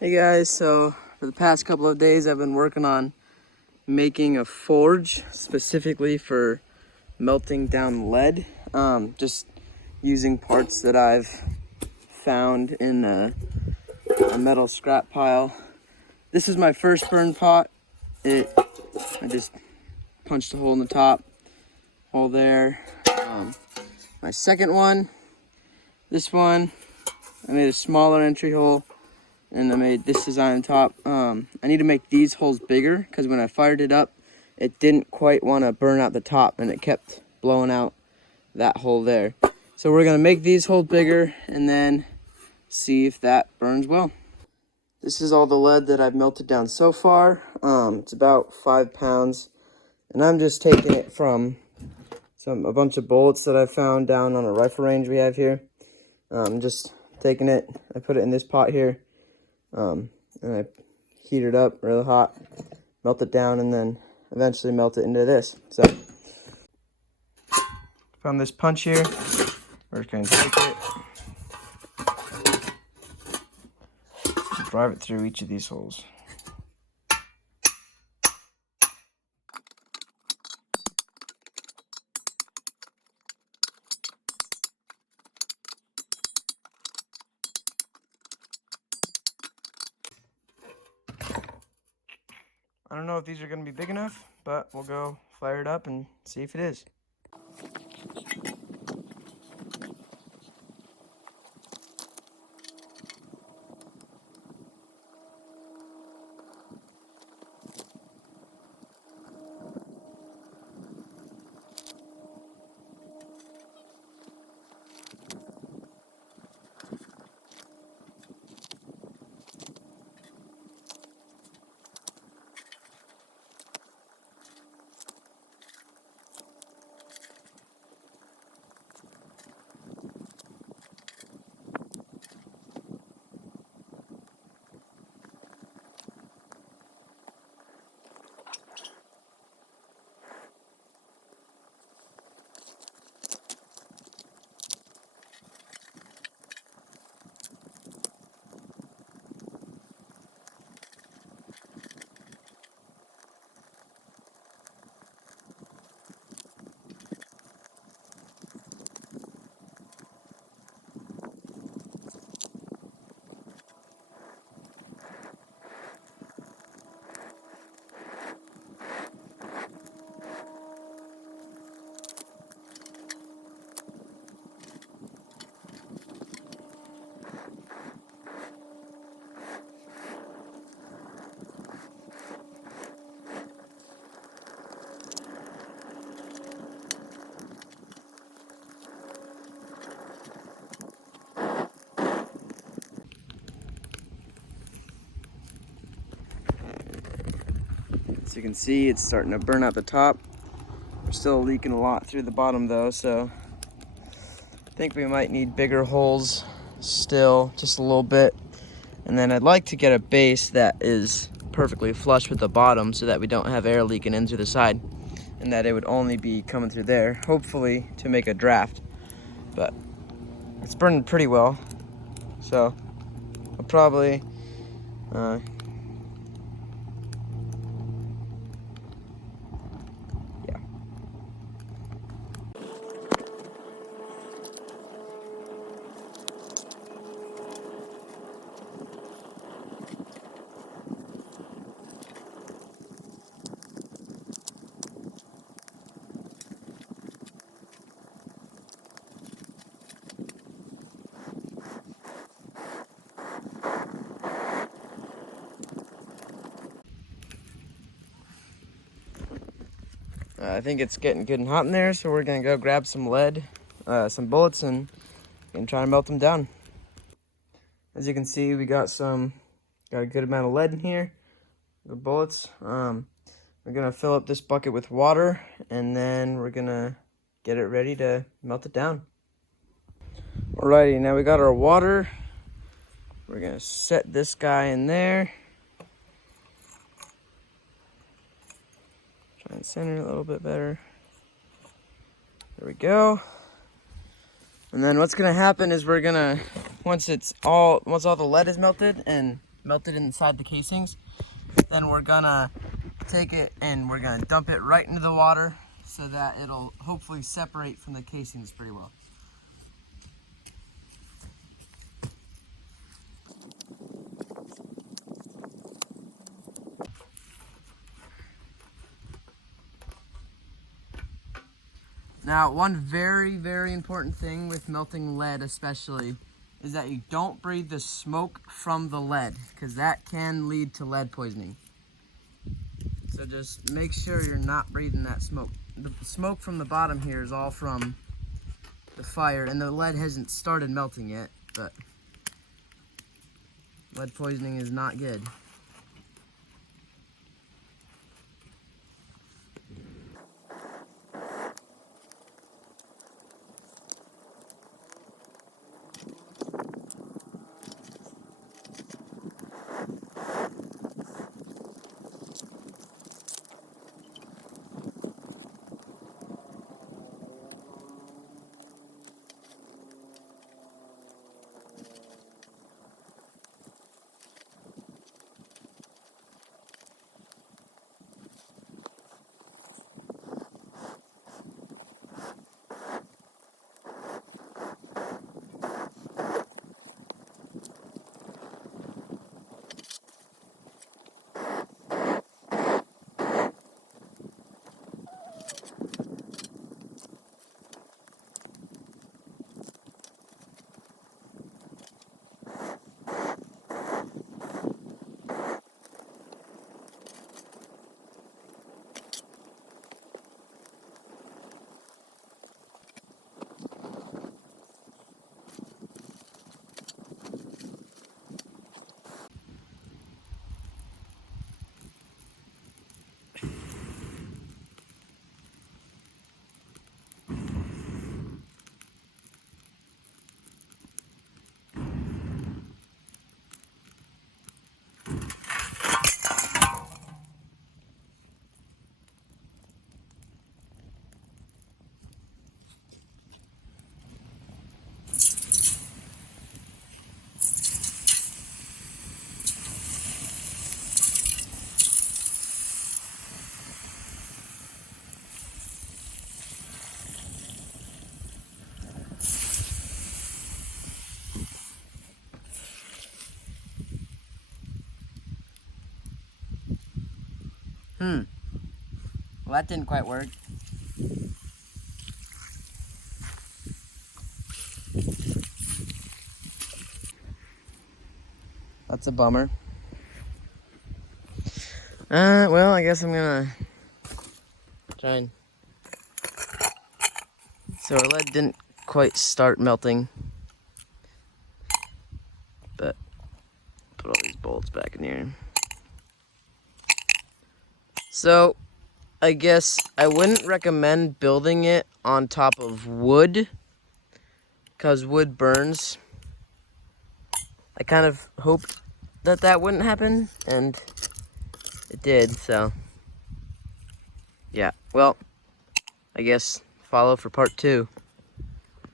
Hey guys, so for the past couple of days I've been working on making a forge specifically for melting down lead. Just using parts that I've found in a metal scrap pile. This is my first burn pot. I just punched a hole in the top, hole there. My second one, this one, I made a smaller entry hole. And I made this design on top. I need to make these holes bigger because when I fired it up, it didn't quite want to burn out the top and it kept blowing out that hole there. So we're gonna make these holes bigger and then see if that burns well. This is all the lead that I've melted down so far. It's about 5 pounds, and I'm just taking it from a bunch of bullets that I found down on a rifle range we have here. Just taking it, I put it in this pot here. And I heat it up really hot, melt it down, and then eventually melt it into this. So, found this punch here. We're just going to take it, drive it through each of these holes. I don't know if these are going to be big enough, but we'll go fire it up and see if it is. As you can see, it's starting to burn out the top. We're still leaking a lot through the bottom though, so I think we might need bigger holes still, just a little bit. And then I'd like to get a base that is perfectly flush with the bottom so that we don't have air leaking in through the side, and that it would only be coming through there, hopefully to make a draft. But it's burning pretty well, so I'll probably yeah. I think it's getting good and hot in there, so we're gonna go grab some lead, some bullets, and try to melt them down. As you can see, we got a good amount of lead in here, the bullets. We're gonna fill up this bucket with water, and then we're gonna get it ready to melt it down. Alrighty, now we got our water. We're gonna set this guy in there. Try and center it a little bit better. There we go. And then what's gonna happen is we're gonna, once all the lead is melted and melted inside the casings. Then we're gonna take it and we're gonna dump it right into the water so that it'll hopefully separate from the casings pretty well. Now, one very, very important thing with melting lead especially is that you don't breathe the smoke from the lead, because that can lead to lead poisoning. So just make sure you're not breathing that smoke. The smoke from the bottom here is all from the fire, and the lead hasn't started melting yet, but lead poisoning is not good. Well, that didn't quite work. That's a bummer. Well, I guess I'm gonna try and... So our lead didn't quite start melting, but put all these bolts back in here. So I guess I wouldn't recommend building it on top of wood, because wood burns. I kind of hoped that that wouldn't happen, and it did, so yeah. Well, I guess follow for part 2.